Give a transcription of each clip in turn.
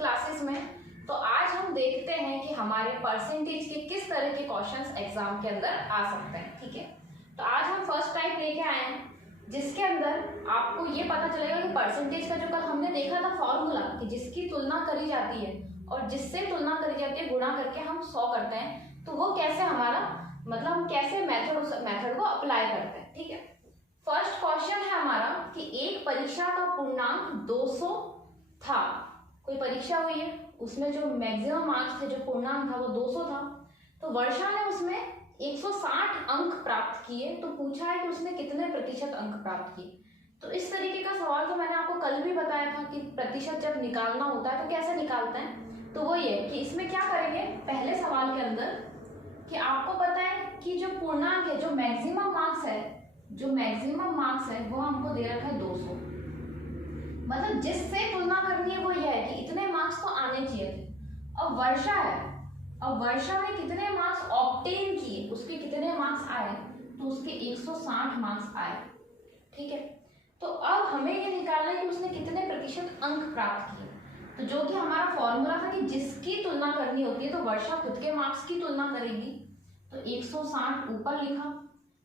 Classes में। तो आज हम देखते हैं कि हमारे परसेंटेज के किस तरह के क्वेश्चंस एग्जाम के अंदर आ सकते हैं। ठीक है, तो आज हम फर्स्ट टाइप लेके आए हैं जिसके अंदर आपको ये पता चलेगा कि परसेंटेज का जो कल हमने देखा था फॉर्मूला कि जिसकी तुलना करी जाती है और जिससे तुलना करी जाती है गुणा करके हम 100 करते हैं, तो वो कैसे हमारा मतलब हम कैसे मेथड को अप्लाई करते हैं। ठीक है, फर्स्ट क्वेश्चन है हमारा कि एक परीक्षा का पूर्णांक 200 था। कोई परीक्षा हुई है, उसमें जो मैक्सिमम मार्क्स थे, जो पूर्णांक था वो 200 था। तो वर्षा ने उसमें 160 अंक प्राप्त किए। तो पूछा है कि उसने कितने प्रतिशत अंक प्राप्त किए। तो इस तरीके का सवाल तो मैंने आपको कल भी बताया था कि प्रतिशत जब निकालना होता है तो कैसे निकालते हैं। तो वो ये कि इसमें क्या करेंगे, पहले सवाल के अंदर कि आपको पता है कि जो पूर्णांक है, जो मैक्सिमम मार्क्स है वो हमको दे रखा है 200। मतलब जिससे तुलना करनी है वो ये है कि इतने मार्क्स तो आने चाहिए थे। अब वर्षा है, अब वर्षा ने कितने मार्क्स ऑब्टेन किए, उसके कितने मार्क्स आए, तो उसके 160 मार्क्स आए। ठीक है, तो अब हमें ये निकालना है कि उसने कितने प्रतिशत अंक प्राप्त किए। तो जो कि हमारा फॉर्मूला था कि जिसकी तुलना करनी होती है तो वर्षा खुद के मार्क्स की तुलना करेगी, तो 160 ऊपर लिखा।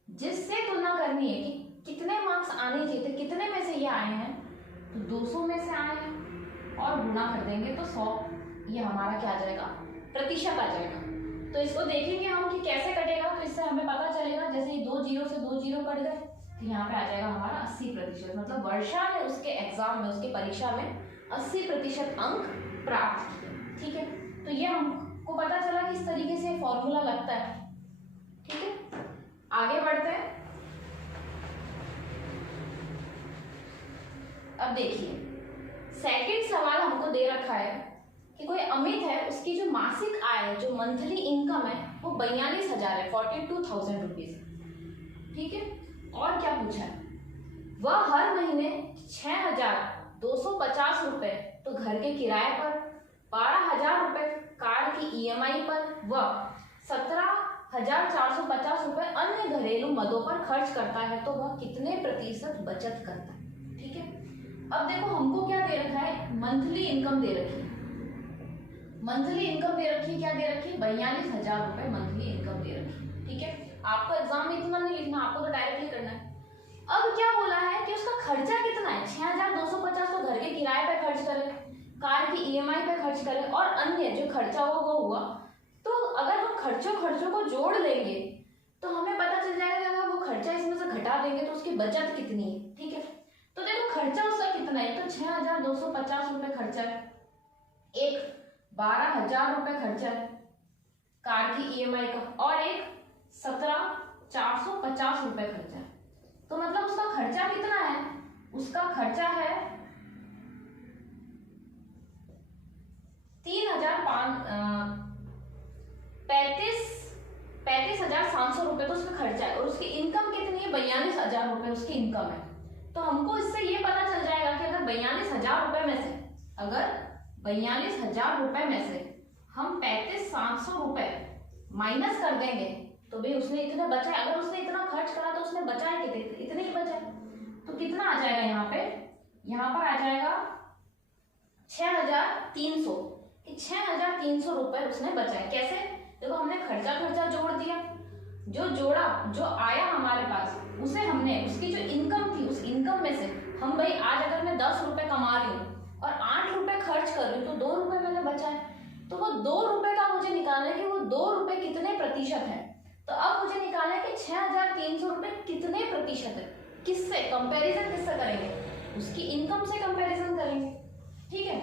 जिससे तुलना करनी है कि कितने मार्क्स आने चाहिए थे, कितने में से ये आए हैं, तो 200 में से आए हैं और गुणा कर देंगे तो 100, ये हमारा क्या आ जाएगा, प्रतिशत आ जाएगा। तो इसको देखेंगे हम कि कैसे कटेगा। तो इससे हमें पता चलेगा, जैसे ये 2 जीरो से 2 जीरो कट गए तो यहाँ पे आ जाएगा हमारा 80%। मतलब वर्षा ने उसके एग्जाम में, उसकी परीक्षा में 80% अंक प्राप्त किए। ठीक है, तो ये हमको पता चला कि इस तरीके से फॉर्मूला लगता है। ठीक है, आगे बढ़ते हैं। अब देखिए सेकंड सवाल हमको दे रखा है कि कोई अमित है, उसकी जो मासिक आय, जो मंथली इनकम है वो 42,000 है, 42,000 रुपीज। ठीक है, और क्या पूछा है, वह हर महीने 6,250 रुपए तो घर के किराए पर, 12,000 रुपए कार की EMI पर व 17,450 रुपए अन्य घरेलू मदों पर खर्च करता है, तो वह कितने प्रतिशत बचत करता है। ठीक है, अब देखो हमको क्या दे रखा है, मंथली इनकम दे रखी है। मंथली इनकम दे रखी है, क्या दे रखी है, 42,000 रुपए मंथली इनकम दे रखी है। ठीक है, आपको एग्जाम में इतना नहीं लिखना, आपको तो डायरेक्टली करना है। अब क्या बोला है कि उसका खर्चा कितना है, 6,250 तो घर के किराए पे खर्च करे, कार की EMI पे खर्च करे और अन्य जो खर्चा हुआ वो हुआ। तो अगर हम खर्चों को जोड़ लेंगे तो हमें पता चल जाएगा कि अगर वो खर्चा इसमें से घटा देंगे तो उसकी बचत कितनी है। ठीक है, तो देखो खर्चा उसका कितना है, तो 6,250 रुपए खर्चा है, एक 12,000 रुपए खर्चा है कार की EMI का, और एक 17,450 रुपए खर्चा है। तो मतलब उसका खर्चा कितना है, उसका खर्चा है 35,700 रुपए तो उसका खर्चा है, और उसकी इनकम कितनी है, 42,000 रुपए उसकी इनकम है। तो हमको इससे ये पता चल जाएगा कि अगर 42,000 रुपए में से, अगर 42,000 रुपए में से हम 35,700 रुपए माइनस कर देंगे तो भाई उसने इतने बचाए। अगर उसने इतना खर्च करा तो उसने बचाए कितने, इतने ही बचाए। तो कितना आ जाएगा यहाँ पे, यहाँ पर आ जाएगा 6,300, 6,300 रुपए उसने बचाए। कैसे, देखो हमने खर्चा जोड़ दिया, जो जोड़ा, जो आया हमारे पास उसे हमने, उसकी जो इनकम थी उस इनकम में से हम, भाई आज अगर मैं 10 रुपए कमा रही हूँ और 8 रुपए खर्च कर रही हूँ तो 2 रुपए मैंने बचाए। तो वो 2 रुपए का मुझे निकालना है कि वो 2 रुपए कितने प्रतिशत है। तो अब मुझे निकालना है कि 6,300 रुपए कितने प्रतिशत है, किससे कंपैरिजन, किससे करेंगे, उसकी इनकम से कंपैरिजन करेंगे। ठीक है,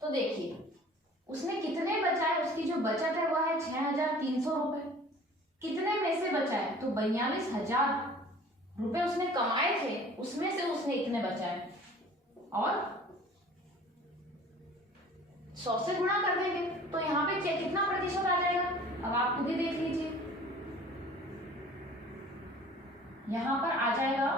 तो देखिए उसने कितने बचाए, उसकी जो बचत है वह है 6,300 रुपए। कितने में से बचाए, तो 42,000 रुपए उसने कमाए थे, उसमें से उसने इतने बचाए और 100 से गुणा कर देंगे तो यहाँ पे कितना प्रतिशत आ जाएगा। अब आप खुद ही देख लीजिए, यहाँ पर आ जाएगा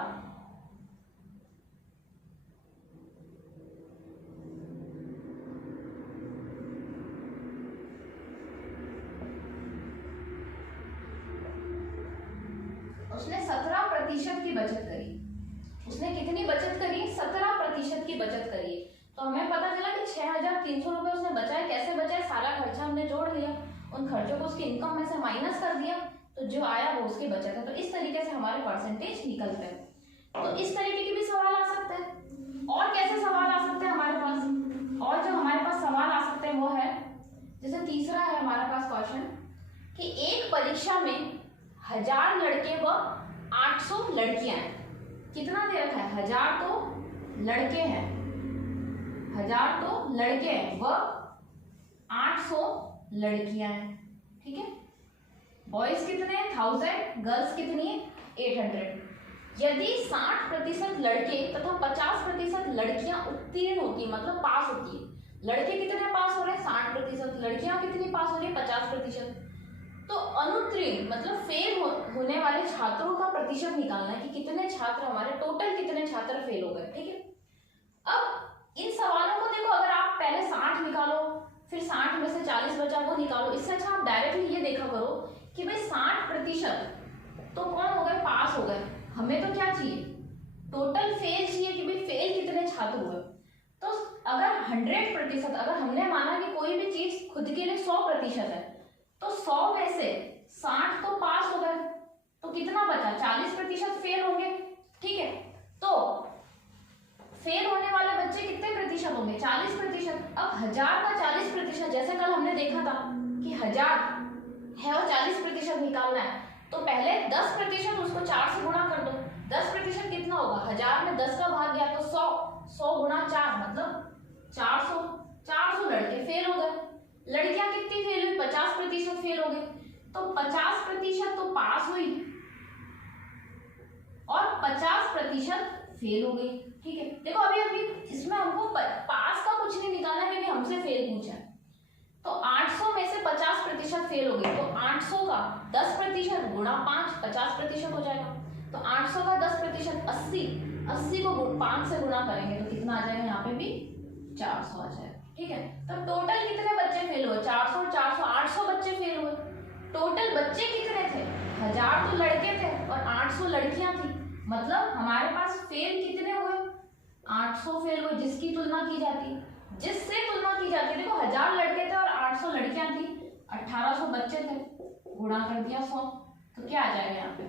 उसने 17% की बचत करी। उसने कितनी बचत करी, 17% की बचत करी। तो हमें 6,300 रुपये उसने बचाए। कैसे बचाए? सारा खर्चा हमने जोड़ लिया, उन खर्चों को उसकी इनकम में से माइनस कर दिया, तो जो आया वो उसकी बचत है। तो इस तरीके से हमारे परसेंटेज निकलते हैं। तो इस तरीके के भी सवाल आ सकते हैं। और कैसे सवाल आ सकते हैं हमारे पास? और जो हमारे पास सवाल आ सकते हैं वो है, जैसे तीसरा है हमारे पास क्वेश्चन कि एक परीक्षा में 1000 लड़के व 800 लड़कियां हैं। कितना दे रखा है? 1000 तो लड़के हैं, 1000 तो लड़के हैं व 800 लड़कियां हैं। ठीक है, बॉयज कितने हैं? 1000, गर्ल्स कितनी है? 800। यदि 60% लड़के तथा 50% लड़कियां उत्तीर्ण होती है, मतलब पास होती है। लड़के कितने पास हो रहे हैं? 60%। लड़कियां कितनी पास हो रही है? 50%। तो अनुत्तीर्ण मतलब फेल होने वाले छात्रों का प्रतिशत निकालना है कि कितने छात्र हमारे, टोटल कितने छात्र फेल हो गए। ठीक है, अब इन सवालों को देखो, अगर आप पहले 60 निकालो, फिर 60 में से 40 बचा वो निकालो, इससे अच्छा आप डायरेक्टली ये देखा करो कि भाई 60% तो कौन हो गए? पास हो गए। हमें तो क्या चाहिए? टोटल फेल चाहिए कि भाई फेल कितने छात्र हुए। तो अगर 100%, अगर हमने माना कि कोई भी चीज खुद के लिए 100% है, तो 100 में से 60 तो पास हो गए, तो कितना बचा? 40% फेल होंगे। ठीक है, तो फेल होने वाले बच्चे कितने प्रतिशत होंगे? 40%। अब 1000 का 40%, जैसे कल हमने देखा था कि 1000 है और 40% निकालना है, तो पहले 10% उसको 4 से गुणा कर दो। 10% कितना होगा? 1000 में 10 का भाग गया तो 100, 100 गुणा 4 मतलब 400। 400 लड़के फेल हो गए। लड़कियां कितनी फेल हुई? 50% फेल हो गई। तो 50% तो पास हुई और 50% फेल हो गई। ठीक है, देखो अभी इसमें हमको पास का कुछ नहीं निकालना है क्योंकि हमसे फेल पूछा है। तो 800 में से 50% फेल हो गई, तो 800 का 10% गुणा 5, 50% हो जाएगा। तो 800 का 10% 80, 80 को 5 से गुणा करेंगे तो कितना आ जाएगा? यहाँ पे भी 400 आ जाएगा। ठीक है, तो टोटल कितने बच्चे फेल हुए? 400, 400, 800 बच्चे फेल हुए। टोटल बच्चे कितने थे? 1000 तो लड़के थे और 800 लड़कियां थी, मतलब हमारे पास फेल कितने हुए? 800 फेल हुए, जिसकी तुलना की जाती है, जिससे तुलना की जाती है। देखो 1000 लड़के थे और 800 लड़कियां थी, 1800 बच्चे थे, गुणा कर दिया 100, तो क्या आ जाएगा यहाँ पे?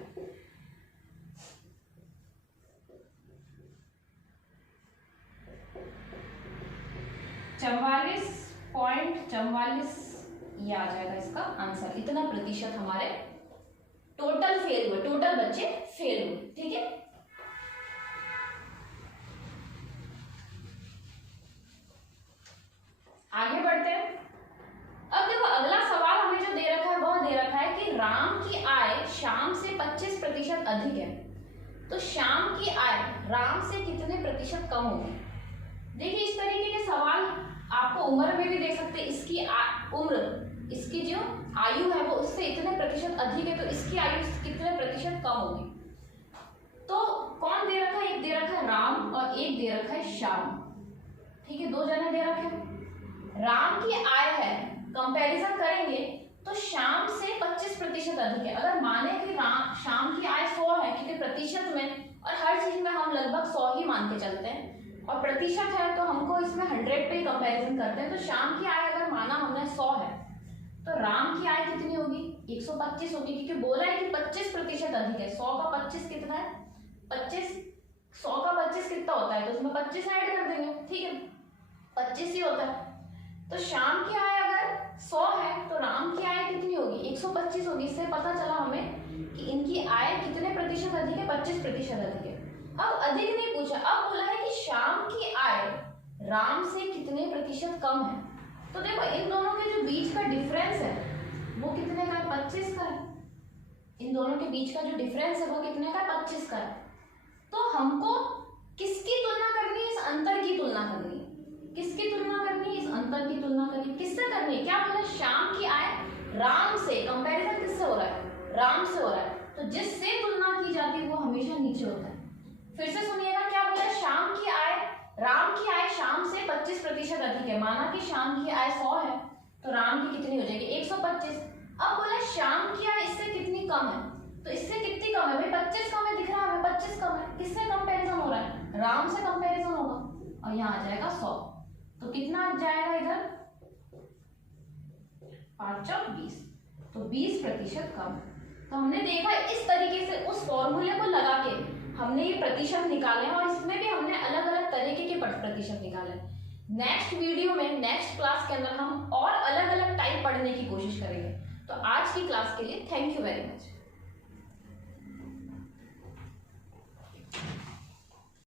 44.44 ये आ जाएगा इसका आंसर। इतना प्रतिशत हमारे टोटल फेल हुए, टोटल बच्चे फेल हुए। ठीक है, आगे बढ़ते हैं। अब देखो अगला सवाल हमें जो दे रखा है वह दे रखा है कि राम की आय श्याम से 25% अधिक है, तो श्याम की आय राम से कितने प्रतिशत कम होगी। देखिए इस तरीके के सवाल आपको उम्र में भी दे सकते हैं। इसकी उम्र, इसकी जो आयु है वो उससे इतने प्रतिशत अधिक है, तो इसकी आयु कितने प्रतिशत कम होगी। तो कौन दे रखा है? एक दे रखा है राम और एक दे रखा है श्याम। ठीक है, दो जने दे रखे हैं। राम की आय है, कंपैरिजन करेंगे तो श्याम से 25% अधिक है। अगर माने कि श्याम की आय 100 है, क्योंकि प्रतिशत में और हर चीज में हम लगभग 100 ही मान के चलते हैं, और प्रतिशत है तो हमको इसमें 100 पे ही कंपैरिजन करते हैं। तो श्याम की आय अगर माना हमने 100 है, तो राम की आय कितनी होगी? 125 होगी, क्योंकि बोला है कि 25% अधिक है। 100 का 25 कितना है? 25। 100 का 25 कितना होता है? तो उसमें 25 ऐड कर देंगे। ठीक है, 25 ही होता है। तो श्याम की आय अगर 100 है तो राम की आय कितनी होगी? 125 होगी। इससे पता चला हमें कि इनकी आय कितने प्रतिशत अधिक है? 25% अधिक है। अब अधिक नहीं पूछा, अब बोला है कि श्याम की आय राम से कितने प्रतिशत कम है। तो देखो इन दोनों के जो बीच का डिफरेंस है वो कितने का है? 25 का है। इन दोनों के बीच का जो डिफरेंस है वो कितने का है? 25 का है। तो हमको किसकी तुलना करनी है? इस अंतर की तुलना करनी है। किसकी तुलना करनी है? इस अंतर की तुलना करनी है। किससे करनी है? क्या बोला? श्याम की आय राम से, कंपैरिजन किससे हो रहा है? राम से हो रहा है, तो जिससे तुलना की जाती है वो हमेशा नीचे होता है। फिर से सुनिएगा, क्या बोला? श्याम की आय, राम की आय श्याम से 25% अधिक है। माना कि श्याम की आय 100 है तो राम की कितनी हो जाएगी? 125। अब बोला श्याम की आय इससे कितनी कम है, तो इससे कितनी कम है भाई? 25 कम है, दिख रहा है हमें 25 कम है। किससे कंपैरिजन हो रहा है? राम से कंपैरिजन होगा और यहाँ आ जाएगा 100। तो कितना आ जाएगा इधर 5 और 20, तो 20% कम। तो हमने देखा इस तरीके से उस फॉर्मूले को लगा के हमने ये प्रतिशत निकाले हैं और इसमें भी हमने अलग अलग तरीके के प्रतिशत निकाले। नेक्स्ट वीडियो में नेक्स्ट क्लास के अंदर हम और अलग अलग टाइप पढ़ने की कोशिश करेंगे। तो आज की क्लास के लिए थैंक यू वेरी मच।